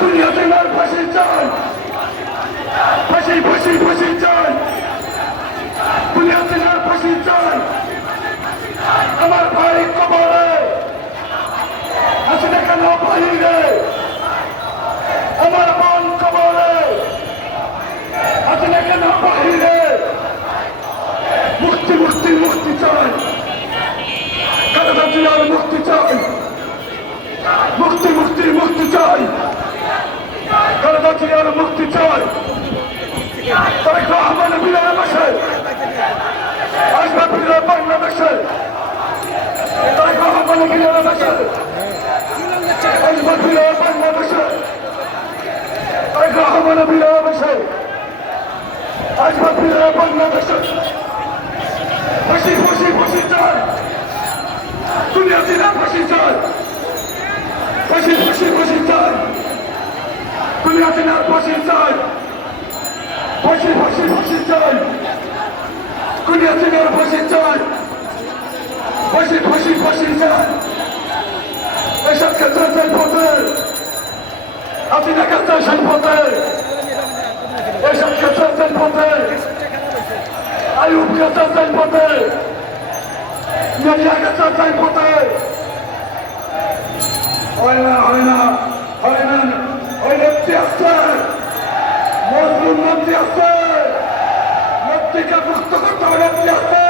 দুনিয়াতে আর ফাঁসি চাই, ফাঁসি ফাঁসি ফাঁসি চাই, দুনিয়াতে আর ফাঁসি চাই। আমার ভাই কবরে হাসিনা কেন বাইরে, আমার বোন কবরে হাসিনা কেন বাইরে। মুক্তি মুক্তি মুক্তি চাই, খালেদা জিয়ার মুক্তি চাই, মুক্তি মুক্তি মুক্তি চাই, খালেদা জিয়ার মুক্তি চাই। তারেক রহমান ফিরে বসে আসবে, ফিরে বাংলাদেশে। তারেক রহমান ফিরে বসে আসবে, ফিরে বাংলাদেশে। তারেক রহমান ফিরে বসে আসবে, ফিরে বাংলাদেশে। ফাঁসি ফাঁসি ফাঁসি চাই, দুনিয়া দিনা ফাঁসি চাই, ফাঁসি ফাঁসি ফাঁসি চাই, দুনিয়া দিনা ফাঁসি চাই, ফাঁসি ফাঁসি ফাঁসি চাই, দুনিয়া দিনার ফাঁসি চাই, ফাঁসি ফাঁসি ফাঁসি চাই। এসব ক্ষেত্রে সেই পথে হাসিনা ক্ষেত্রে সেই পথে, এসব ক্ষেত্রে সেই পথে আয়ুব ক্ষেত্রে সেই পথে, মিডিয়া ক্ষেত্রে সেই পথে। হয় না হয় না হয় না, ওই নেত্রী আসছে, মজলুম নেত্রী আসছে, নেত্রীকে মুক্ত করতে হবে, নেত্রী আসছে।